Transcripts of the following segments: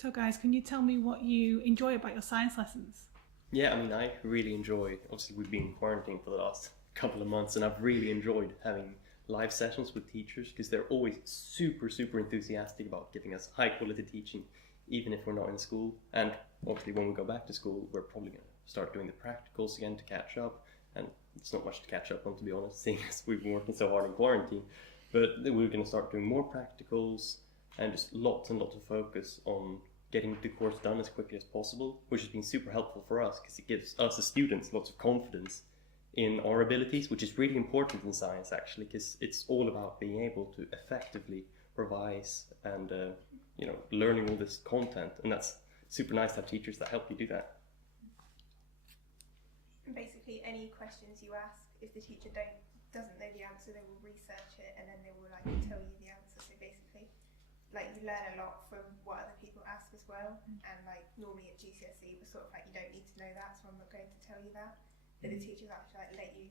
So guys, can you tell me what you enjoy about your science lessons? Yeah, I mean, I really enjoy, obviously we've been in quarantine for the last couple of months, and I've really enjoyed having live sessions with teachers because they're always super enthusiastic about giving us high quality teaching, even if we're not in school. And obviously when we go back to school, we're probably going to start doing the practicals again to catch up, and it's not much to catch up on, to be honest, seeing as we've been working so hard in quarantine. But we're going to start doing more practicals and just lots and lots of focus on getting the course done as quickly as possible, which has been super helpful for us because it gives us as students lots of confidence in our abilities, which is really important in science actually, because it's all about being able to effectively revise and learning all this content, and that's super nice to have teachers that help you do that. And basically any questions you ask, if the teacher doesn't know the answer, they will research it and then they will tell you the answer. So basically you learn a lot from what other people ask as well, and normally at GCSE we're sort of you don't need to know that, so I'm not going to tell you that. But the teachers actually let you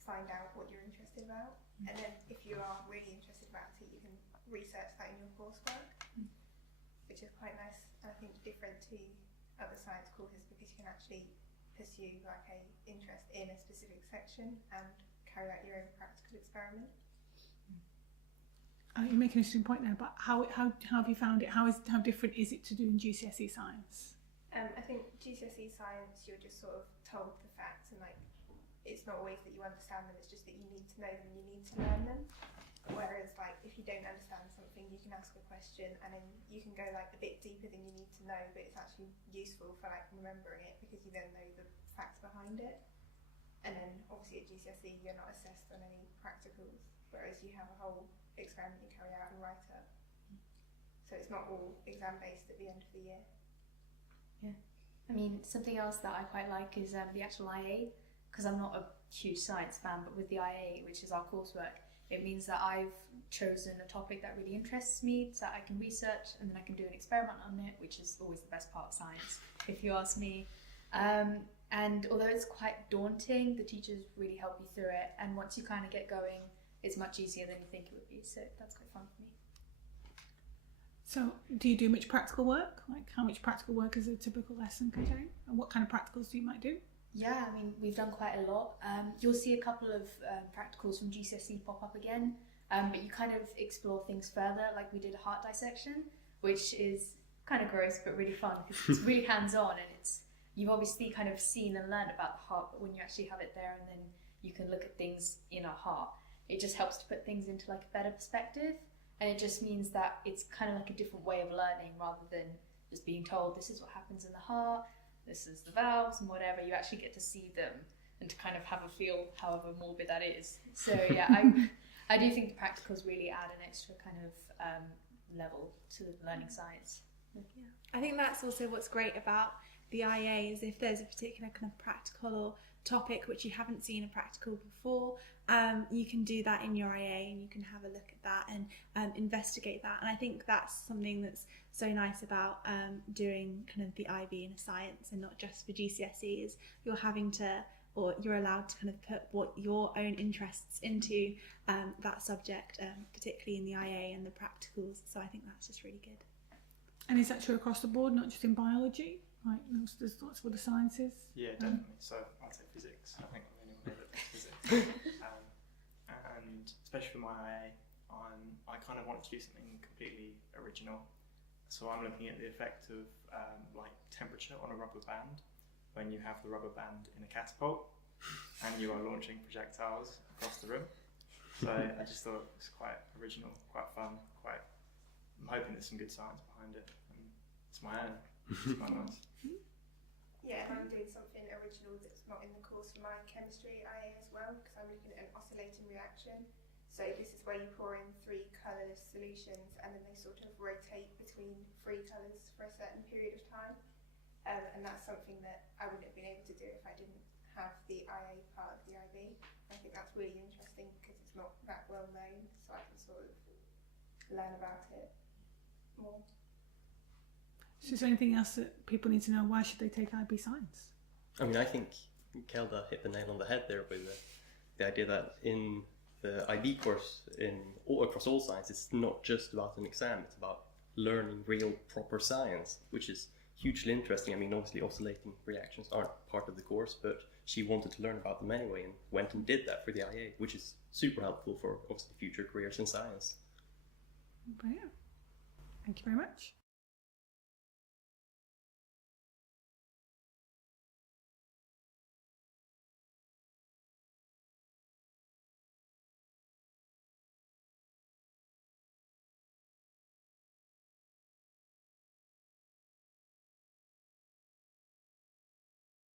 find out what you're interested about, and then if you are really interested about it, you can research that in your coursework, which is quite nice, and I think different to other science courses because you can actually pursue a interest in a specific section and carry out your own practical experiment. You make an interesting point there, but how have you found it? How different is it to doing GCSE science? I think GCSE science, you're just sort of told the facts, and it's not always that you understand them, it's just that you need to know them and you need to learn them. Whereas if you don't understand something, you can ask a question and then you can go a bit deeper than you need to know, but it's actually useful for remembering it because you then know the facts behind it. And then obviously at GCSE you're not assessed on any practicals, whereas you have a whole experiment you carry out and write up. So it's not all exam based at the end of the year. Yeah, I mean, something else that I quite like is the actual IA, because I'm not a huge science fan, but with the IA, which is our coursework, it means that I've chosen a topic that really interests me so that I can research and then I can do an experiment on it, which is always the best part of science, if you ask me. And although it's quite daunting, the teachers really help you through it, and once you kind of get going, it's much easier than you think it would be, so that's quite fun for me. So do you do much practical work? How much practical work is a typical lesson contain? And what kind of practicals do you might do? Yeah, I mean, we've done quite a lot. You'll see a couple of practicals from GCSE pop up again, but you kind of explore things further. We did a heart dissection, which is kind of gross but really fun because it's really hands-on, and you've obviously kind of seen and learned about the heart, but when you actually have it there and then you can look at things in our heart, it just helps to put things into a better perspective, and it just means that it's kind of a different way of learning rather than just being told this is what happens in the heart, this is the valves and whatever. You actually get to see them and to kind of have a feel, however morbid that is. So yeah, I do think the practicals really add an extra kind of level to learning science. Yeah, I think that's also what's great about the IA is if there's a particular kind of practical or topic which you haven't seen a practical before, you can do that in your IA and you can have a look at that and investigate that. And I think that's something that's so nice about doing kind of the IB in a science and not just for GCSE is you're having to, or you're allowed to kind of put what your own interests into that subject, particularly in the IA and the practicals. So I think that's just really good. And is that true across the board, not just in biology? There's lots of other sciences? Yeah, definitely. So I'd say physics. I think anyone knows that physics. And especially for my IA, I kind of want to do something completely original. So I'm looking at the effect of temperature on a rubber band when you have the rubber band in a catapult and you are launching projectiles across the room. So I just thought it was quite original, quite fun, I'm hoping there's some good science behind it. It's my own. It's quite nice. Yeah, and I'm doing something original that's not in the course for my chemistry IA as well, because I'm looking at an oscillating reaction. So this is where you pour in 3 colourless solutions and then they sort of rotate between 3 colours for a certain period of time. And that's something that I wouldn't have been able to do if I didn't have the IA part of the IB. I think that's really interesting because it's not that well known, so I can sort of learn about it more. So is there anything else that people need to know? Why should they take IB Science? I mean, I think Kelda hit the nail on the head there with the idea that in the IB course across all science, it's not just about an exam, it's about learning real proper science, which is hugely interesting. I mean, obviously oscillating reactions aren't part of the course, but she wanted to learn about them anyway and went and did that for the IA, which is super helpful for obviously future careers in science. Brilliant. Thank you very much.